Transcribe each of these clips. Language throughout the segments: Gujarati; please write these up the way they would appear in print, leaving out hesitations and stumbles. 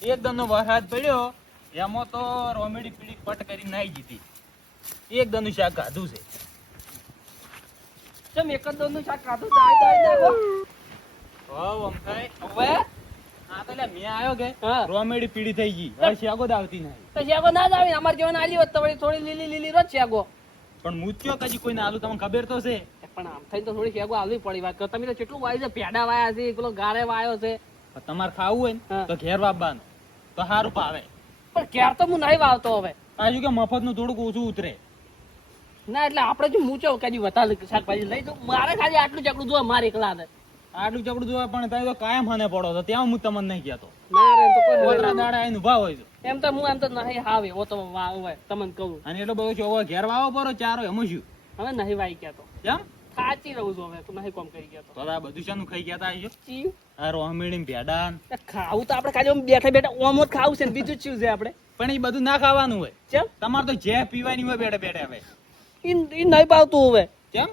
એકદમ નો વરસાદ પડ્યો એમાં તો રોમેડી પીડી પટ કરી નાઈ જીતી. એકદમ નું શાક ખાધું છે. ચમ એક જ દોનું શાક ખાધું દાઈ નાખો. વાવ આમ થાય. હવે આ તો લે મે આયો કે હા. રોમેડી પીડી થઈ ગઈ. હવે શાકો જ આવતી નહીં. તો શેગો ના જ આવી અમાર જેવા આલી હોત તો વળી થોડી લીલી લીલી રોજ શેગો. પણ મૂચ્યો કજી કોઈને આલુ તમને ખબર તો છે. પણ આમ થઈને તો થોડી શેગો આલવી પડી વાત કરો. તમે તો કેટલું વાય છે, પેડા વાયા છે, પેલો ગારે વાયો છે. પણ તમારે ખાવું હોય ને હા. તો ઘેર વાપવાનું તો સારું પાવે. પણ ક્યાર તો હું નહીં વાવતો હવે. આજુ કે મફત નું થોડુંક ઓછું ઉતરે. ના એટલે આપણે જો મૂચો કદી વધારે શાકભાજી લઈ દઉં મારે ખાલી આટલું ચકડું જોવા મારે એકલા ને. આટલું ચપડું જોવા પણ તમે તો કાયમ હાને પડો તો ત્યાં હું તમને નહીં કહેતો. ના રે એમ તો કોઈ ઓતરા દાડા આઈને ઉભા હોય છે. એમ તો હું એમ તો નહીં હાવે ઓ તો વાવે તમને કહું. અને એટલો બધો ચોવો ઘેર વાવો પડો ચારો એમ શું હવે નહીં વાઈ ગયા તો કેમ સાચી રહું છું હવે તો નહીં કોમ કરી ગયા તો આ બધું શાનું ખાઈ ગયા તા આજો તો આ રોમેડી ભેડા ખાવું તો આપણે ખાલી આમ બેઠા બેઠા ઓમ જ ખાવું છે ને બીજું જ શું છે આપણે. પણ એ બધું ના ખાવાનું હોય. કેમ તમારે તો જે પીવાની હોય બેઠા બેઠા હવે ઈ નહીં ભાવતું હવે. કેમ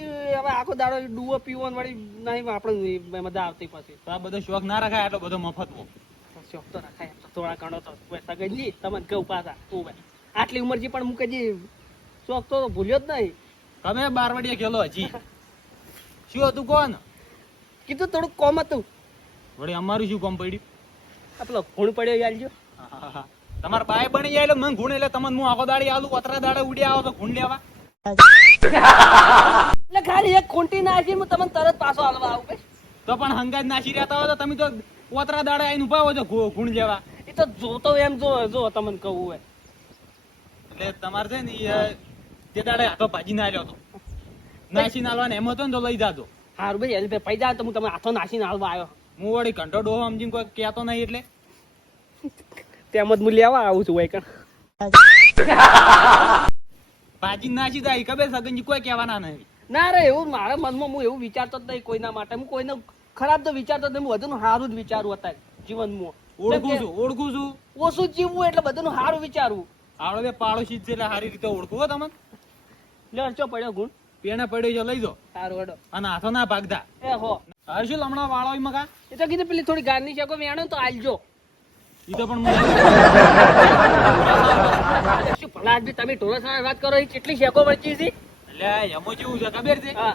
ઈ હવે આખો દાડો ડુઓ પીવાનું વળી નહીં આપણે મજા આવતી પછી. તો આ બધો શોખ ના રખાય આટલો બધો મફત શોખ તો રાખાય એમ તો થોડા ઘણો તો સગનજી તમને કહું પાછા તું ભાઈ આટલી ઉંમર પણ હું કદી શોખ તો ભૂલ્યો જ નહીં. તમે બારવડિયા ખેલો હજી શું હતું કોણ કીધું થોડુંક કોમ હતું. વળી અમારું શું કોમ પડ્યું આ પેલો ભૂણ પડ્યો યાર જો તમારા બાય બની જાય એટલે મને ગુણ એટલે તમને હું આખો દાડી આલું પતરા દાડે ઉડ્યા આવો તો ગુણ લેવા એટલે ખાલી એક ખૂંટી નાખી હું તમને તરત પાછો હાલવા આવું ભાઈ. તો પણ હંગાજ નાસી રહેતા હોય તો તમે તો પતરા દાડે આવીને ઉભા હોય તો ગુણ લેવા એ તો જોતો એમ જો તમને કહું હોય એટલે તમારે છે ને તે દાડે હાથો ભાજી ના લ્યો તો નાસી નાલવા ને એમ હતો ને તો લઈ જાજો. સારું ભાઈ એટલે પૈ જાય તો હું તમે હાથો નાખીને હાલવા આવ્યો. હું વળી ઘંટો ડોહો સમજીને કોઈ કહેતો નહીં એટલે તેમ જ હું લેવા આવું છું ભાઈ કણ. ભાજી નાસી જાય ખબર સગનજી કોઈ કહેવાના નહીં. ના રે એવું મારા મનમાં હું એવું વિચારતો જ નહીં કોઈના માટે. હું કોઈને ખરાબ તો વિચારતો જ નહીં. હું બધું સારું જ વિચારું અત્યારે જીવનમાં. ઓળખું છું ઓછું જીવવું એટલે બધું સારું વિચારવું. આવડે બે પાડોશી છે એટલે સારી રીતે ઓળખું હો તમને. લડચો પડ્યો ગુણ પેણે પડ્યો જો લઈ જો સારું હેડો અને હાથો ના ભાગતા. એ હો હર્ષુલ હમણાં વાળો મકા એ તો કીધું પેલી થોડી ગારની શેકો વેણો તો આલજો. ઈ તો પણ શું ભલા આદમી તમે ઢોરા સાથે વાત કરો એ કેટલી શેકો વળચી છે. એટલે એમાં જેવું છે ખબર છે હા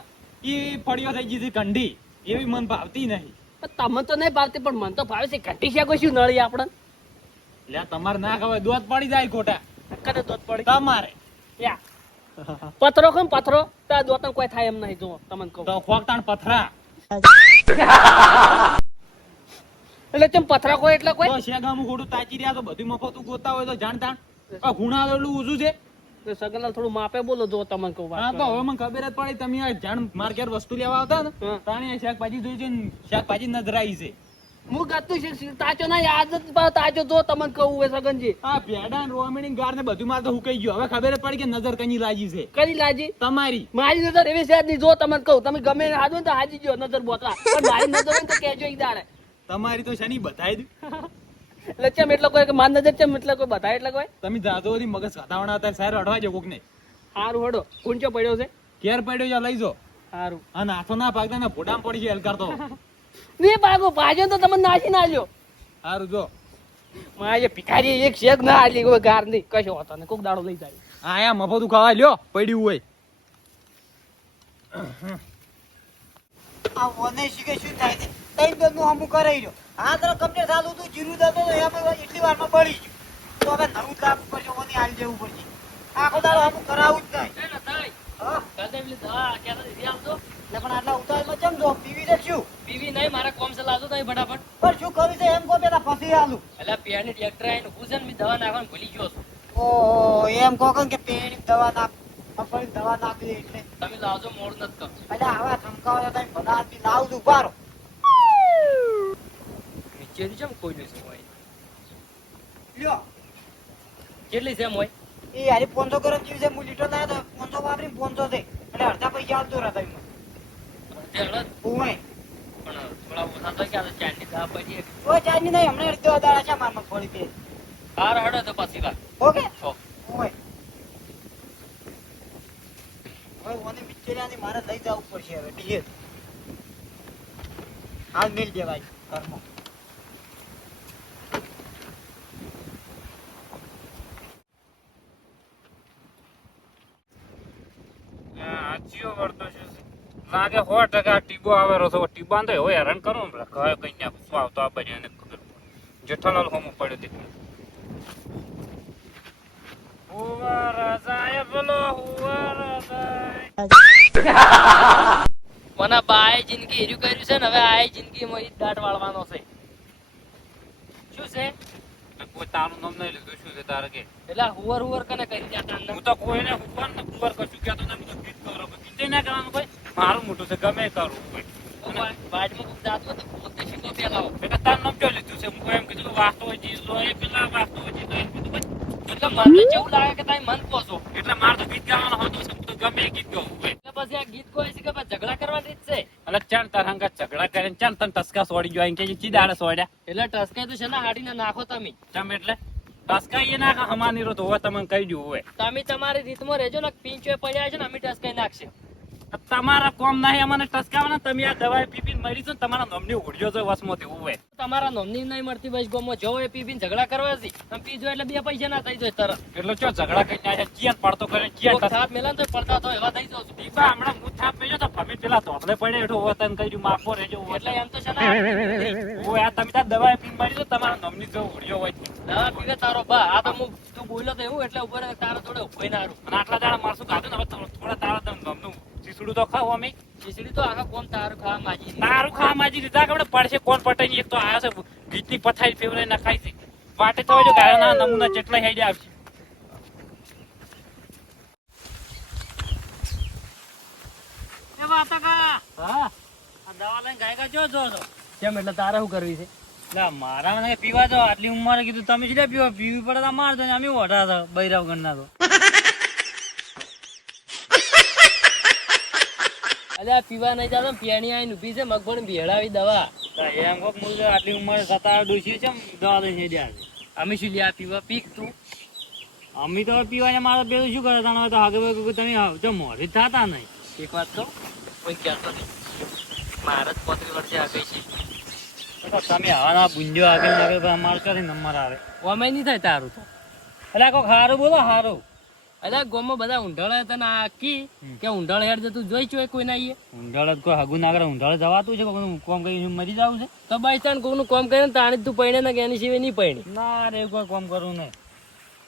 ઈ ફળિયો થઈ ગઈ છે કંઢી એવી મન ભાવતી નહીં. પણ તમને તો નહીં ભાવતી પણ મને તો ભાવે છે. ઘટી શેકો શું નળી આપણને એટલે તમારે ના ખવાય દોત પડી જાય ખોટા કને દોત પડી તમારે યા પથરો ખમ પથરો તો આ દોતન કોઈ થાય એમ નહીં જો તમને કહું તો ખોકતાણ પથરા એટલે તેમ પથરા કોઈ એટલે કોઈ તો શેગામું ખોટું તાચી રહ્યા તો બધું મફતું ગોતા હોય તો જાણતા આ ગુણા એટલું ઊંચું છે. સગનલાલ થોડું માપે બોલો જો તમને કહું હા તો હવે મને ખબર જ પડી તમે આ જાણ માર ઘેર વસ્તુ લેવા આવતા ને હા. તાણી શાકભાજી જોઈ છે ને શાકભાજી નજર આવી છે. હું ગાતું છે તાચો ના યાદ જ તાચો જો તમને કહું હોય સગનજી આ ભેડા ને રોમેણી ગાર ને બધું મારે તો હુકાઈ ગયું. હવે ખબર જ પડી કે નજર કની લાગી છે કરી લાજી તમારી. મારી નજર એવી છે જ નહીં જો તમને કહું તમે ગમે એને હાજો ને તો હાજી જો નજર બોતરા પણ મારી નજર હોય ને તો કહેજો ઈ દાડે. તમારી તો શની બધાઈ દઉં. એટલે ચમ એટલે કોઈ કે માર નજર ચમ એટલે કોઈ બતાય એટલે કોઈ તમે જાતો હતી મગજ ખાતાવાના હતા સાહેબ અડવા જો કોક ને સારું હડો ઊંચો પડ્યો છે ઘેર પડ્યો જા લઈ જો સારું અને હાથો ના ભાગતા ને ફોટામાં પડી છે હલકાર તો ને ભાગો ભાજો તો તમે નાસી ના લ્યો. સારું જો મારે ભિખારી એક શેક ના આલી કોઈ ગાર નહીં કશો હતો ને કોક દાડો લઈ જાય. આયા મફતું ખાવા લ્યો પડ્યું હોય. આ વને શીખે શું થાય છે તઈ દનું હમું કરાઈ રહ્યો આ તરફ કમ્પ્લીટ થાલું તું જીરું દતો તો એમાં એટલી વારમાં બળી ગયું તો હવે નવું જ લાવવું પડશે ઓની હાલ જવું પડશે આખો દાડો હમું કરાવું જ નહીં હા કદેવલી દવા ક્યારે દીધી આવજો એટલે પણ આટલા ઉતાવળમાં ચમ જો પીવી છે શું પીવી નહીં મારા કોમ સે લાવજો તો ફટાફટ. પણ શું કરવું છે એમ કો પેલા ફસી હાલું એટલે પેરની ટ્રેક્ટર આવીને પૂછે ને મેં દવા નાખવાનું ભૂલી ગયો છું. ઓહો એમ કહો કે પેણી દવા નાખ પપ્પાની દવા નાખી દે એટલે તમે લાવજો મોડ નથી કરો. એટલે આવા ધમકાવો તમે બધા આદમી લાવજો ઉભારો નીચેની ચમ કોઈ નહીં હોય લ્યો કેટલી છે મોય એ હારી 500 ગરમ જેવી છે હું લીટર લાવ્યો તો 500 વાપરીને 500 છે એટલે અડધા પૈસા આવતો રહ્યા તમે પણ ઓય થોડા ઓછા તો ક્યાં ચાંદી દવા પડી કોઈ ચાર્જ નહીં હમણાં અડધો દાડા છે મારમાં ફોડી દે કાર હડે તો પછી વાત ઓકે છો. ઓય ઓય ઓને બિચારાને મારે લઈ જવું પડશે હવે ડીએ હાલ મિલ દેવાય ઘરમાં જીઓ વળતો છે લાગે 100% ટીબો આવેલો છે ટીબાન તો હોય હેરાન કરું ને કઈ કઈ ને શું આવતો આ બાજુ એને ખબર જેઠાલાલ હોમો પડ્યો તે હુવા રાજાએ બોલો હુવા રાજાએ મને બાએ જિંદગી હીરું કર્યું છે ને હવે આ જિંદગીમાં ઈ દાટ વાળવાનો છે શું છે કોઈ તારું નામ નહીં લીધું શું છે તારે કે એટલે હુવર હુવર કને કરી જાતા અંદર હું તો કોઈને હુવાર ને હુવાર કશું કહેતો નહીં હું તો ગીત કરું ગીતે ના કરવાનું કોઈ મારું મોટું છે ગમે કરવું કોઈ વાડમાં કોક જાતો તો પોતે શીખો પેલા એટલે તારું નામ ક્યાં લીધું છે હું એમ કીધું વાસ્તો જીલો એ પેલા વાસ્તો જીલો એમ કીધું ભાઈ એટલે મને જેવું લાગે કે તમે મન કહો છો એટલે મારે તો ગીત ગાવાનો હતો છે હું તો ગમે એ ગીત ગાઉં હોય એટલે પછી આ ગીત કોઈ છે કે પછી ઝઘડા કરવાની જ છે એટલે ચાર તરંગા ઝઘડા કરીને ચાર તન ટસકા સોડી ગયો કે ચી દાડે સોડ્યા એટલે ટસકાઈ તો છે ને હાડીને નાખો તમે ચમ એટલે ટસકા એ ના હમાની રો તો હોય તમને કહી દઉં હોય તમે તમારી રીતમાં રહેજો ને પીંચોય પડ્યા છે ને અમે ટસકાઈ નાખશે તમારા કોમ નહીં અમને ટસકાવાના તમે આ દવાઈ પીપીને મરી છો ને તમારા નોમની ઉડ્યો છે વસમાંથી હોય તમારા નોમની નહીં મળતી બસ ગોમો જો એ પીપીને ઝઘડા કરવા છે તમે પીજો એટલે બે પૈસા ના થઈ જાય તરત એટલે ચો ઝઘડા કરી નાખે ચિયન પડતો કરે કોક ચિયન થાપ મેલા તો પડતા તો એવા થઈ જાવ દીપા હમણાં હું થાપ પેજો તો ભમી પેલા ધોપલે પડે એઠો હોય તને કહી દઉં માફો રહેજો એટલે એમ તો છે ને હોય આ તમે તાર દવાઈ પીને મરી છો તમારા નોમની જો ઉડ્યો હોય દવા પીવે તારો બા આ તો હું તું બોલ્યો તો એવું એટલે ઉપર તારા જોડે ઉભો ના હારું અને આટલા દાડા મારશું કાઢું ને હવે થોડા તારા નોમનું ચીસડું તો ખાવ અમે ખીચડી તો આખા કોમ તારું ખાવા માજી તારું ખાવા માજી દીધા કે પડશે કોણ પટાઈ એક તો આવ્યો છે ગીતની પથારી ફેવરે ના ખાઈ છે વાટે તો જો ગાયના નમૂના જેટલા હેડે આવશે એ વાતા કા હા આ દવા લઈને ગાય જો જો છો કેમ એટલે તારે શું કરવી છે લા મારા મને પીવા જો આટલી ઉંમરે કીધું તમે શું પીવા પીવી પડે તો મારજો ને અમે ઓઢા છો બૈરાવ ગણના તો અલ્યા પીવા નહીં જાતો પેણી આવીને ઊભી છે મગફળી ભેળાવી દવા એમ કોક મુજબ આટલી ઉંમરે સતા ડોસી છે દવા દઈ હેડ્યા છે અમે શું લ્યા પીવા પીક તું અમે તો પીવાને મારે પેલું શું કરે તાણે તો હાગે ભાઈ તમે જો મોઢી થતા નહીં એક વાત કહું કોઈ કહેતો નહીં મારે જ 35 વર્ષે આગળ છે તો તમે હવાના બુંજો આગળ આગળ અમારે કરી નંબર આવે ઓમે નહીં થાય તારું તો એટલે કોક હારું બોલો હારું અલ્યા ગોમાં બધા ઊંઢાળે તને આકી કે ઊંઢાળ હેડ જતું જોઈ છો કોઈ ના આવીએ ઊંઢાળ કોઈ હગું ના કરે ઊંઢાળ જવાતું છે કોકનું કોમ કરી મરી જવું છે તો બાઈ તાણ કોકનું કામ કરે ને તાણે તું પૈણે ને કે એની સિવાય નહીં પૈણી ના રે કોઈ કોમ કરવું નહીં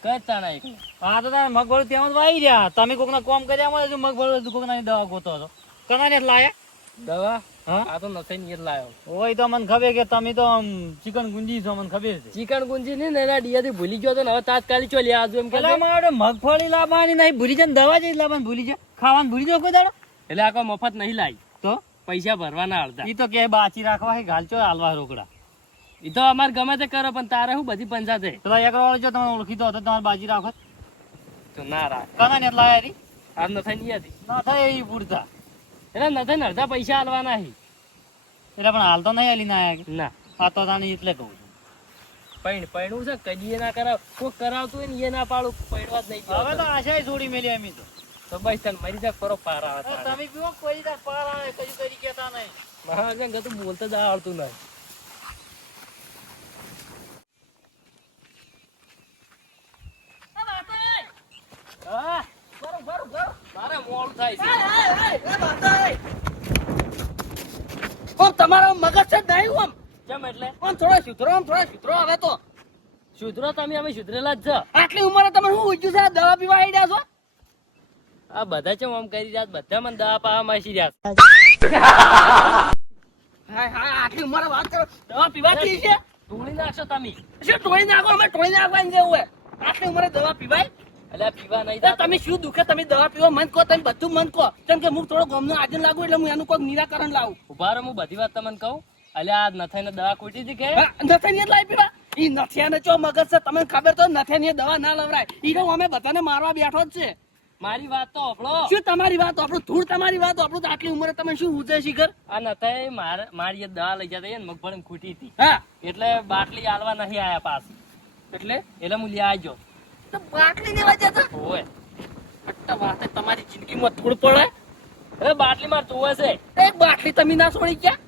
કઈ તાણ આવી હા તો તારે મગફળી ત્યાં જ વાઈ રહ્યા તમે કોકના કોમ કર્યા મળે મગફળી કોકના દવા ગોતો હતો કનાને લાયા દવા હા આ તો નથી ને એ લાયો ઓય તો મને ખબર કે તમે તો ચિકન ગુંજી છો મને ખબર છે ચિકન ગુંજી નહીં ને એના ડિયાથી ભૂલી ગયો તો ને હવે તાત્કાલિક ચો લે આજુ એમ કે પેલા મારે મગફળી લાવવાની નહીં ભૂલી જાય દવા જ લાવવાની ભૂલી જાય ખાવાનું ભૂલી જાવ કોઈ દાડો એટલે આ કોઈ મફત નહીં લાવી તો પૈસા ભરવાના અડધા ઈ તો કે બાચી રાખવા હે ગાલચો હાલવા રોકડા એ તો અમારે ગમે તે કરો પણ તારે શું બધી પંચાતે પેલા એક વાળો જો તમે ઓળખીતો હતો તમારે બાજી રાખો તો ના રાખ કનાને લાયા રી આમ નથી નહીં હતી ના થાય એ પૂરતા એટલે નથી ને અડધા પૈસા આલવાના હી એટલે પણ હાલ તો નહીં હાલી ના આયા ના આ તો તાને એટલે કહું છું પૈણું છે કદી એ ના કરાવ કોઈ કરાવતું હોય ને એ ના પાડું પૈણવા જ નહીં હવે તો આશાય છોડી મેલી અમે તો બસ તને મરી જા કરો પાર આવે તારે. તમે પીવો કોઈ તાર પાર આવે કજુ કરી કેતા નહીં મારા જેમ કતું બોલતા જ આવડતું નહીં હા મારે મોડું થાય છે તમારા મગજ છે નહીં આમ કેમ એટલે આમ થોડા સુધરો હવે તો સુધરો તમે અમે સુધરેલા જ છે આટલી ઉંમરે તમે શું ઉજ્યું છે દવા પીવા આવી રહ્યા છો આ બધા છે આમ કરી રહ્યા બધા મને દવા પાવા માસી રહ્યા હા આટલી ઉંમરે વાત કરો દવા પીવાથી છે ટોળી નાખશો તમે શું ટોળી નાખો અમે ટોળી નાખવા જેવું હોય આટલી ઉંમરે દવા પીવાય એટલે પીવા નહીં તમે શું દુખે તમે દવા પીવા મન કહો તમે બધું મન કહો કેમ કે હું થોડો ગમનો આજે લાગુ એટલે હું એનું કોઈ નિરાકરણ લાવું ઉભા હું બધી વાત તમને કહું એટલે આ નથાઈને દવા કોઈટી હતી કે નથાઈને લાવી પીવા ઈ નથિયાને ચો મગજ છે તમને ખબર તો નથિયાની દવા ના લવરાય ઈ તો અમે બધાને મારવા બેઠો જ છે મારી વાત તો આપણો શું તમારી વાત આપણો ધૂળ તમારી વાત આપણું તો આટલી ઉંમરે તમે શું ઉજે શિખર આ નથાઈ મારી દવા લઈ જતા ને મગફળી ખૂટી હતી હા એટલે બાટલી આલવા નહીં આયા પાસ એટલે હું લઈ આવજો તો બાટલી લેવા જતા ઓય અટ્ટા વાતે તમારી જિંદગીમાં ધૂળ પડે હવે બાટલી માં જોવે છે એક બાટલી તમે ના છોડી ગયા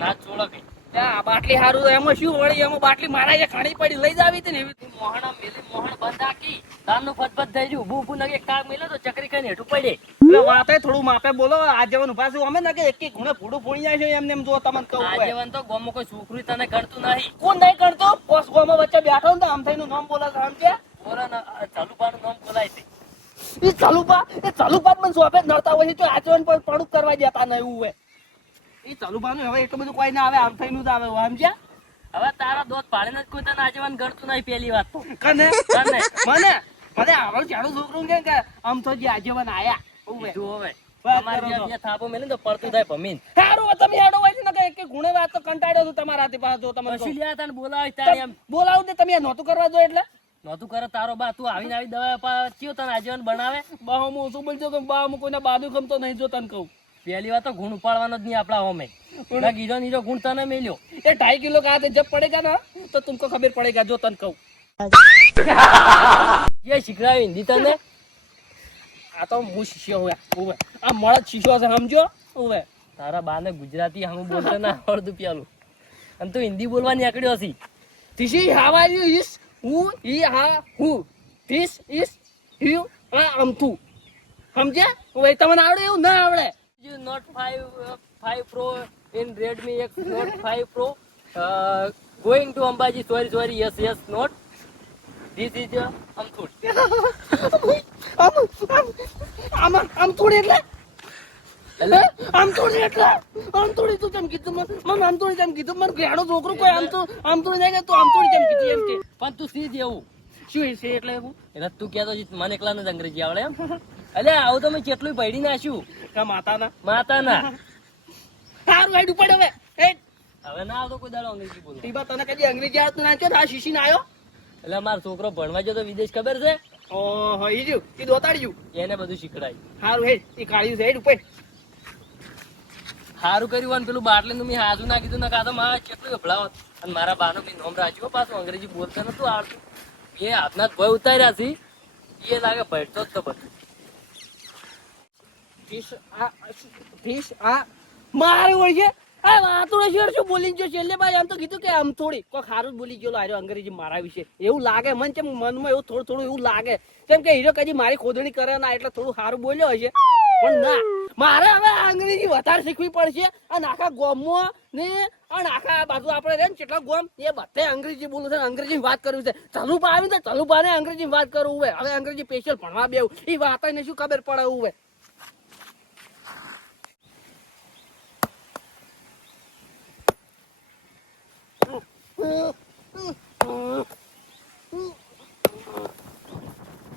ના છોડો કે આ બાટલી હારું એમાં શું વળી એમાં બાટલી મારા જે ખાણી પડી લઈ જાવી હતી ને એવી મોહણા મેલી મોહણ બંધ રાખી તારનું ફટફટ થઈ ગયું ઊભું ઊભું નગે કાક મેલે તો ચકરી કઈ હેઠું પડે એટલે વાતે થોડું માપે બોલો આ જવાનું ઉભા છું અમે ના કે એક એક ગુણે ફૂડું ફોડી જાય છે એમને એમ જો તમને કહું હોય. આજીવન તો ગોમો કોઈ છોકરી તને ગણતું નહીં કોણ નહીં કરતો પોસ ગોમાં વચ્ચે બેઠો ને તો આમ થઈને નામ બોલે છે આમ કે બોલા ચાલુપાનું નામ બોલાય છે એ ચાલુપા મને સોપે જ નડતા હોય છે તો આચરણ પર પડું કરવા દેતા નહીં એવું હોય એ ચાલુપાનું હવે એટલું બધું કોઈ ના આવે આમ થઈને જ આવે સમજ્યા હવે તારા દોત પાડીને જ કોઈ તને આજીવન ગણતું નહીં પેલી વાત તો કને તને મને આવડું જાડું છોકરું કે કે આમ તો જે આજીવન આયા એવું જો હવે વાત તમારી કરો તો. જે થાપો મેલે ને તો પડતું થાય ભમીન સારું તમે હેડો હોય છે ને કે એક એક ગુણે વાત તો કંટાળ્યો છું તમારાથી પાછો તમને કશું લ્યા તને બોલાવી તારી એમ બોલાવું ને તમે નહોતું કરવા દો એટલે નહોતું કરે તારો બા તું આવીને આવી દવા ચિયો તને આજીવન બનાવે બાહોમાં ઓછું બોલજો કે બાહોમાં કોઈને બાદુ ગમતો નહીં જો તને કહું પેલી વાત તો ગુણ ઉપાડવાનો જ નહીં આપડા હોમે ગીરો નીરો ગુણ તને મેલ્યો ये 2.5 किलो का हाथ जब पड़ेगा ना तो तुमको खबर पड़ेगा जो तन कहूँ ये શીખડાવી હિન્દી તને आ तो मुँह शीशो हुआ हुआ आ मर्द शीशो से समझो हुआ તારા બાને ગુજરાતી હમ બોલતા ના આવડતું પેલું અને તું હિન્દી બોલવા નીકળ્યો હશી This is how are you is who he ha who this is you am tu समझे वही તમને આવડે એવું ના આવડે you not 5 pro in Redmi X Note 5 Pro going to Ambaji sorry yes not this is Amthud આમ થોડી એટલે આમ થોડી તું તેમ કીધું મને આમ થોડી તેમ કીધું મને ઘેડો છોકરો કોઈ આમ થોડી નહીં કે તું આમ થોડી તેમ કીધું એમ કે પણ તું સી જેવું શું છે એટલે હું એટલે તું કહેતો મને એકલા ને અંગ્રેજી આવડે એમ અલ્યા આવું તો મેં કેટલું પડી નાખ્યું કા માતાના માતાના સારું હાઈડ પડે હવે એ હવે ના આવતો કોઈ દાડો અંગ્રેજી બોલો ટીબા તને કદી અંગ્રેજી આવતું ના કે આ શીશી ના આવ્યો એટલે મારો છોકરો ભણવા જતો વિદેશ ખબર છે ઓહો ઈ જો ઈ દોતાડ્યું એને બધું શીખડાય સારું હેડ ઈ કાઢ્યું છે હેડ ઉપર સારું કર્યું અને પેલું બાટલે નું મેં હાજુ ના કીધું ના કાં તો મારા કેટલું ગભડાવત અને મારા બાનો બી નોમ રાખ્યો પાછું અંગ્રેજી બોલતા નતું આવડતું એ હાથના જ ભય ઉતાર્યા છે એ લાગે ભટતો જ તો બધું ફીસ આ મારે હોય છે આ વાતુડે શેર શું બોલીને જો છેલ્લે ભાઈ આમ તો કીધું કે આમ થોડી કોઈ ખારું જ બોલી ગયો આર્યો અંગ્રેજી મારા વિશે એવું લાગે મને કેમ મનમાં એવું થોડું એવું લાગે કેમ કે હીરો કદી મારી ખોદણી કરે ના એટલે થોડું સારું બોલ્યો હશે પણ ના મારે હવે અંગ્રેજી વધારે શીખવી પડશે અને આખા ગોમમાં ને અને આખા બાજુ આપણે રહે ને કેટલા ગોમ એ બધે અંગ્રેજી બોલું છે અંગ્રેજી વાત કરવી છે ચલુપા આવી તો ચલુપાને અંગ્રેજી વાત કરવું હોય હવે અંગ્રેજી સ્પેશિયલ ભણવા બેવું એ વાત ને શું ખબર પડે એવું હોય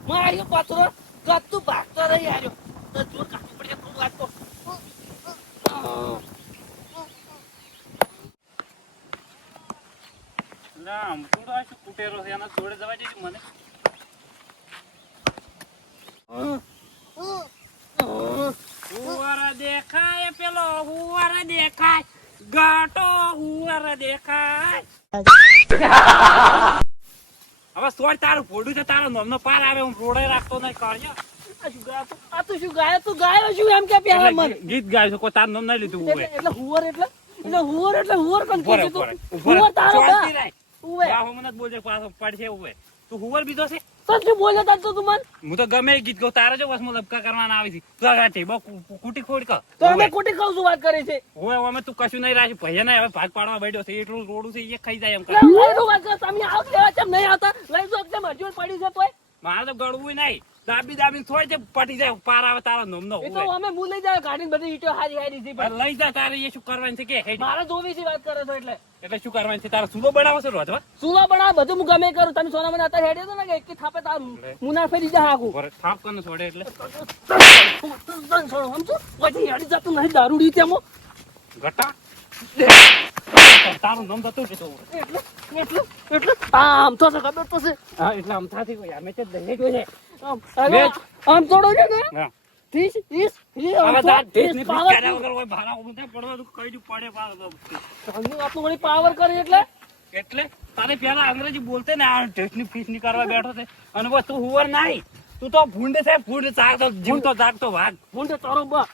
માર્યો પાત્રો ગતું ભાગતો રહી આવ્યો તો જોર કાઢવું પડે થોડું વાંચતો ના આમ તો આ શું કુટેરો છે એના જોડે જવા દેજો મને હુવારા દેખાય પેલો હુવારા દેખાય ગાટો હુવારા દેખાય હવે સોળ તારું ફોડું છે તારો નોમનો પાર આવે હું રોડે રાખતો નહીં કાઢ્યો આ તો શું ગાય તું ગાયો શું એમ કે પેલા મને ગીત ગાય છે કોઈ તારું નામ નહીં લીધું હોય એટલે હુવર એટલે હુવર કોણ ઉભો રહે, કીધું ઉભો રહે. હુવર તારો શાંતિ બા રાખ. ઉવે વાહો મને જ બોલજે પાછો પડશે ઉવે તું હુવર બીજો છે તો શું બોલ્યો તા તું મન હું તો ગમે એ ગીત ગાઉં તારે જો વસમાં લપકા કરવાના આવી છે તું આ ઢેબો કુટી ખોડ કર તો અમે ખોટી કહું છું વાત કરી છે હોય અમે તું કશું નહીં રાખ્યું ભૈયા હવે ભાગ પાડવા બેઠો છે એટલું રોડું છે એ ખાઈ જાય એમ કર લઈ લો વાત કરો તમે આવ લેવા કેમ નહીં આવતા લઈ જો કેમ હજુ પડ્યું છે તોય મારે તો ગળવું નહીં દાબી થોડી છે પટી જાય પાર આવે તારો નોમનો એ તો અમે હું લઈ જાય ગાડીને બધી ઈટો હારી હારી છે પણ લઈ જા તારે એ શું કરવાનું છે કે હેડ. મારે જોવી છે વાત કરે તો એટલે શું કરવાનું છે તારે સુલો બનાવો છે રોજવા સુલો બનાવ બધું હું ગમે કરું તમે સોના મને અત્યારે હેડ્યો તો ને કે એક થાપે તાર મુના ફેરી જા હાકું થાપ કરનું છોડે એટલે સમજો પછી હેડી જતું નહીં દારૂડી તેમાં ઘટા તારું નામ થતું છે તો એટલે આમ તો છે ખબર તો છે હા એટલે આમ થાતી હોય અમે તો દહે જોઈએ આમ થોડો છે ને હા ત્રીસ હવે તાર દેશની ફીસ કાઢ્યા વગર હોય ભાડા ઉભા પડવા તો કઈ નું પડે આપણું વળી પાવર કરે એટલે તારે પેલા અંગ્રેજી બોલતે ને આ ટેસ્ટની ફીસ ની કરવા બેઠો છે અને બસ તું હુવર નહીં તું તો ભૂંડ છે ભૂંડ ચાગતો જીવતો જાગતો ભાગ ભૂંડ તારો બા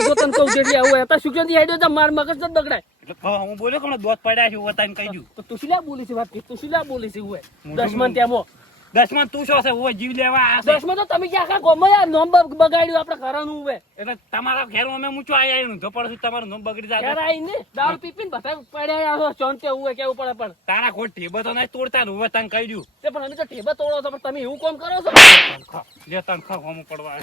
જો તને કહું જેટલી આવું હતા સુખેન્દ્ર હેડ્યો તો માર મગજ ન બગડાય એટલે હું બોલ્યો કે દોત પડ્યા છે વતાઈને કહી દઉં તો તું શું લ્યા બોલી છે વાત તું શું લ્યા બોલી છે હોય દશમન ત્યાંમાં દસમાં તું શું છે હું જીવ લેવા આવ્યા છે દશમન તો તમે જે આખા ગામમાં યાર નોમ બગાડ્યું આપણે ઘરનું હોય એટલે તમારા ઘેર અમે મૂચો આયા નું ધપડ છું તમારું નોમ બગડી જાય ઘેર આવીને દારૂ પીપીને બધા પડ્યા આવો ચોંટે હોય કેવું પડે પણ તારા કોઈ ટેબા તો નહીં તોડતા ને વતાઈને કહી દઉં તે પણ અમે તો ઠેબા તોડો છો પણ તમે એવું કોમ કરો છો લે તનખા હોમું પડવા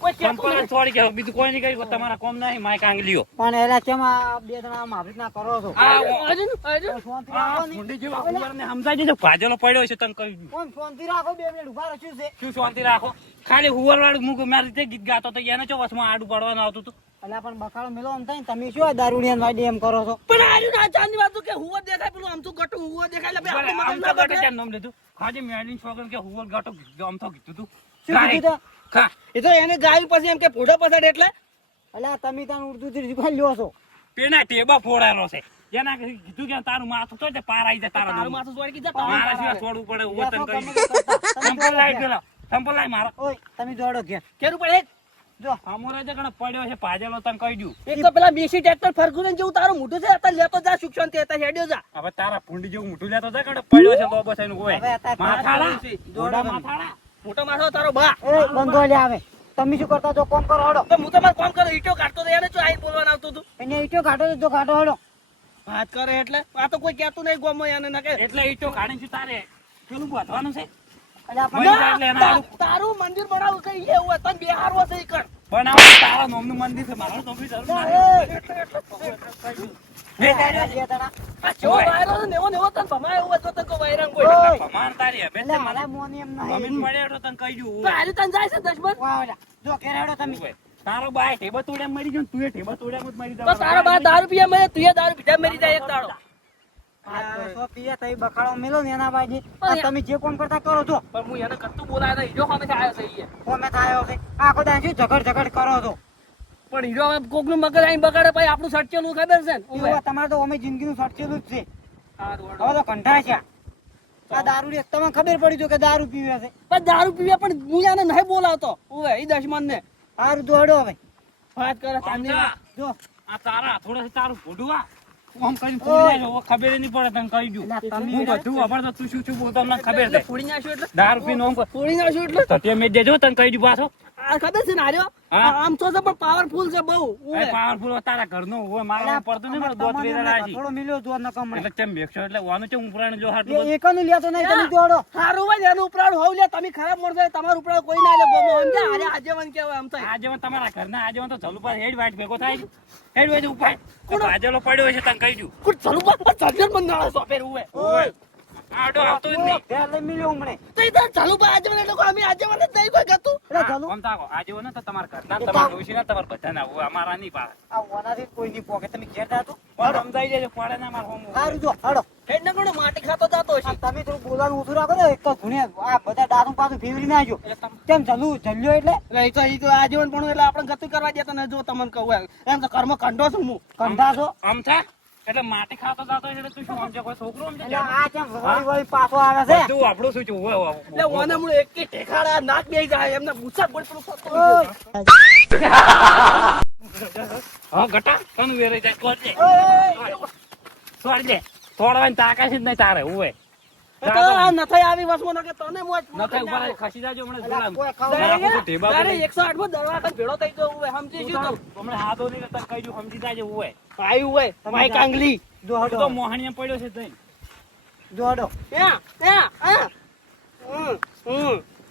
કોઈ કહેતું ચંપલ નહીં. છોડી કે બીજું કોઈ નહીં કર્યું તમારા કોમ નહીં માઇક આંગલીઓ પણ એલા કેમ આ બે જણા આમ આવી રીતના કરો છો હજુ. શાંતિ રાખો ને. મુંડી જેવા હુવારને સમજાય છે ભાજેલો પડ્યો છે તને કહી દઉં કોણ શાંતિ રાખો 2 મિનિટ ઉભા રહો શું છે શું શાંતિ રાખો ખાલી હુવર વાળું મુક મારી રીતે ગીત ગાતો તો એને ચો વસમાં આડું પાડવાનું આવતું હતું અલ્યા પણ બખાડો મેલો આમ થાય ને તમે શું આ દારૂડિયાની વાડી એમ કરો છો પણ આર્યું ના ચાંદની વાત તો કે હુવો દેખાય પેલું આમ તો ગટું હુવો દેખાય એટલે બરાબર, આપણે આમ મગજ તો ના ગટે બગડે. ચાર નામ લીધું ખાલી મેળીને છોકરાને કે હુવર ગાટો આમ તો કીધું તું શું કીધું તો? ખા એ તો એને ગાયું પછી એમ કે ફોટો પસાડ એટલે અલ્યા તમે ત્યાં ઉર્દુ થી શીખવા લ્યો છો પેના ટેબા ફોડાયેલો છે જેના કીધું કે તારું માથું તો પાર આવી જાય તારા તારું નામમાં. માથું જોડી કીધા મારા તારું સિવાય છોડવું પડે હું યા તને તો કહી ગમે તે કરતા. તમે સંપલ લાઈ દોડો પેલા સંપલ લાઈ મારા ઓય તમે દોડો ઘેર કેરું પડે જો અમોરે જે કણે પડ્યો છે ભાજેલો તને કહી દઉં એક તો પેલા બેસી ટ્રેક્ટર ફરગુને જેવું તારું મોઢું છે અત્યારે લેતો જા સુખ શાંતિ અત્યારે હેડ્યો જા હવે તારા ભૂંડી જેવું મોટું લેતો જાય કણે પડ્યો છે લોબો થઈને હોય હવે અત્યારે માથાડા દોડો તમે. માથાડા મોટો માથો તારો બા એ બંધો લે આવે તમે શું કરતા છો કોમ કરો હડો તો હું તમારે કામ કરો ઈટો કાઢતો તો એને જો આઈ બોલવાનું આવતું હતું એને ઈટો કાઢો તો કાઢો હડો વાત કરે એટલે આ તો કોઈ કહેતું નહીં ગોમો એને ના કે એટલે ઈટો કાઢીને શું તારે પેલું બાંધવાનું છે અલ્યા પણ મરી જાય એટલે એના હારું. તારું મંદિર બનાવું કઈ એવું હોય તને બિહારવો છે ઈ કર બનાવો તારા નામનું મંદિર છે મારું નામની જરૂર નથી. બે જણા. આ કેવો વાયરો છે નેવો નેવો તને ભમાય એવું હોય તો તને કોઈ વાયરાંગ કોઈ ઓય. ભગવાન તારી હવે અલ્યા છે મને મારા મોની એમ નહીં. જમીન મળે એટલે તને કહી દઉં તો હારું તને જાય છે દશમન વાહ, અલ્યા. જો ઘેર હેડો તમે તારો બાય ટેબા તોડ્યા મરી ગયો ને તું એ ટેબા તોડ્યા જ મરી તો તારો બા દારૂ પીએ મરે તું દારૂ પીધા મરી જાય એક દાડો આ સો પીએ તઈ બખાડો મેલો ને એના બાજી આ તમે જે કોમ કરતા કરો છો પણ હું એને કતું બોલાય નહીં જો સામે આવ્યો છે ઈ કોમે થાયો છે આખો દાન શું ઝઘડ કરો છો પણ હીરો હવે કોકનું મગજ આઈને બગાડે પછી આપણું સટચેલું ખબર છે ને એવું તમારે તો અમે જિંદગીનું સટચેલું જ છે હારું હવે તો કંઠા છે આ દારૂ રે તમને ખબર પડી તો કે દારૂ પીવે છે પણ દારૂ પીવે પણ હું એને નહીં બોલાવતો ઓવે ઈ દશમન ને સારું તો હડો હવે વાત કરે ચાંદી આમજા, જો આ તારા થોડે તારું ભોડું આમ કરીને ફોડી નાખ્યો. હવે ખબર ય નહીં પડે તને કહી દઉં અલ્યા તમે હું બધું ખબર તો તું શું બોલતો અમને ખબર છે ફોડી નાખ્યું એટલે દારૂ પીને આમ ફોડી નાખ્યું એટલે તો તે મેં દેજો તને કહી દઉં પાછો આ ખબર છે ને હાર્યો હા. આમ તો છે પણ પાવરફુલ છે બહુ ઓવે પાવરફુલ તારા ઘરનો હોય મારા પડતો નહીં મારો દોત વેરાળા છે. થોડો મિલ્યો તો ન કમણે એટલે તેમ બેગશો એટલે વાનું છે ઉપરાણ જો હાટલું બધું. એકનું લેતો નહીં તમે જોડો હારું હોય ને એનું ઉપરાણ હોવ લે તમે ખરાબ મળશે તમારું ઉપરાણ કોઈ ના લે ગોમો સમજ્યા અરે આજીવન કહેવાય આમ થાય આજે તમારા ઘરના આજે તો ચાલુ પાસ હેડ વાટ ભેગો થાય છે. હેડ વાટ ઉપાય ભાજેલો પડ્યો છે તને કહી દઉં કુછ ચાલુ પર ચાલ્યો મન ના સોપેર ઓવે ઓય, આડો આવતો જ નહીં ઘેર લઈ મિલ્યો હમણે તો ઈ તો ચાલુ પર આજીવન એટલે કોઈ અમે આજીવન જ નહીં કોઈ ગતું એટલે ચાલુ આમ તાકો આજે હોય ને તો તમારા ઘરના તમારા ડોશીના તમારા બધાના હોય અમારા નહીં પાડે આ ઓનાથી કોઈ નહીં પોકે તમે ઘેર જાતો પણ સમજાઈ જાય પડે ને અમારા હોમ સારું જો હડો હેડ ને કોણ માટી ખાતો જાતો છે આ તમે થોડું બોલવાનું ઓછું રાખો ને એક તો ધૂણે આ બધા દારૂ પાછું ફેવરી નાખ્યો કેમ જલ્યો એટલે એટલે ઈ તો આજીવન પણ એટલે આપણે ગતું કરવા દેતો ને જો તમને કહું એમ તો કર્મ કંડો છું હું કંઠા છો આમ છે એટલે માટી ખાતો જાતો એટલે તું શું સમજે કોઈ છોકરો સમજે એટલે આ કેમ વળી પાછો આવે છે બધું આપણું શું છે હોય એટલે ઓને હું એક કે ઠેકાડા નાક બેહી જાય એમને ગુસ્સા બોલ પેલું થતું ઓય, હા ગટા તને વેરાઈ જાય કોજે ઓય, છોડ દે થોડવાની તાકાત જ નહીં તારે હોય તો આ નથાઈ આવી વસમો ન કે તને મોજ નથાઈ ઉપર ખસી જાજો હમણાં અલા, બોલાવ. કોઈ ખાવા મારા કોઈ ઢેબા તારે બોલે. 108 માં દરવાજા ભેળો થઈ ગયો હોય સમજી શું તો હમણાં હાથો નહીં તને કહી દઉં સમજી જાજે હોય આવ્યું હોય માઈક આંગલી જો તું હડો તો મોહણીએ પડ્યો છે તઈ જો હડો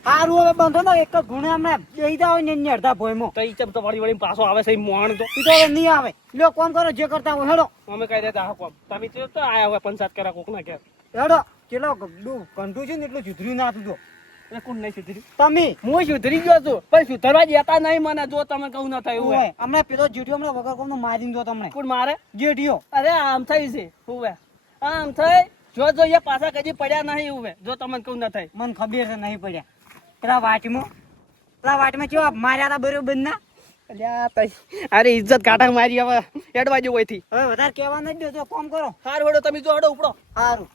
સારું હવે બંધો ને એક જ ગુણે હમણાં બેહી જાવ ને એની અડધા ભોયમાં તો ઈ ચમ તો વળી વળી પાછો આવે છે ઈ મોહણ તો ઈ તો હવે નહીં આવે લ્યો કોમ કરો જે કરતા હોય હેડો અમે કહી દેતા હા કોમ તમે તો આયા હોય પંચાયત કરા કોક ના ઘેર હેડો ચેલો કંઠું છે ને એટલું સુધર્યું ના તું તો એટલે કોણ નહીં સુધરી તમે હું સુધરી ગયો છું પણ સુધરવા જતા નહીં મને જો તમે કહું ના થયું હોય ઓય, હમણાં પેલો જેઠિયો હમણાં વગર કોમનો મારીને જો તમને કોણ મારે જેઠિયો અરે આમ થઈ છે હુવે આમ થઈ જો જો એ પાછા કદી પડ્યા નહીં હુવે જો તમને કહું ના થાય મને ખબર છે નહીં પડ્યા પેલા વાટમાં કેવા માર્યા હતા બરોબર ના અલ્યા તઈ અરે ઇજ્જત કાઢા મારી હવે હેડવા જેવું હોયથી હવે વધારે કહેવા નથી દેતો કોમ કરો હાર વડો તમે જો હડો ઉપડો સારું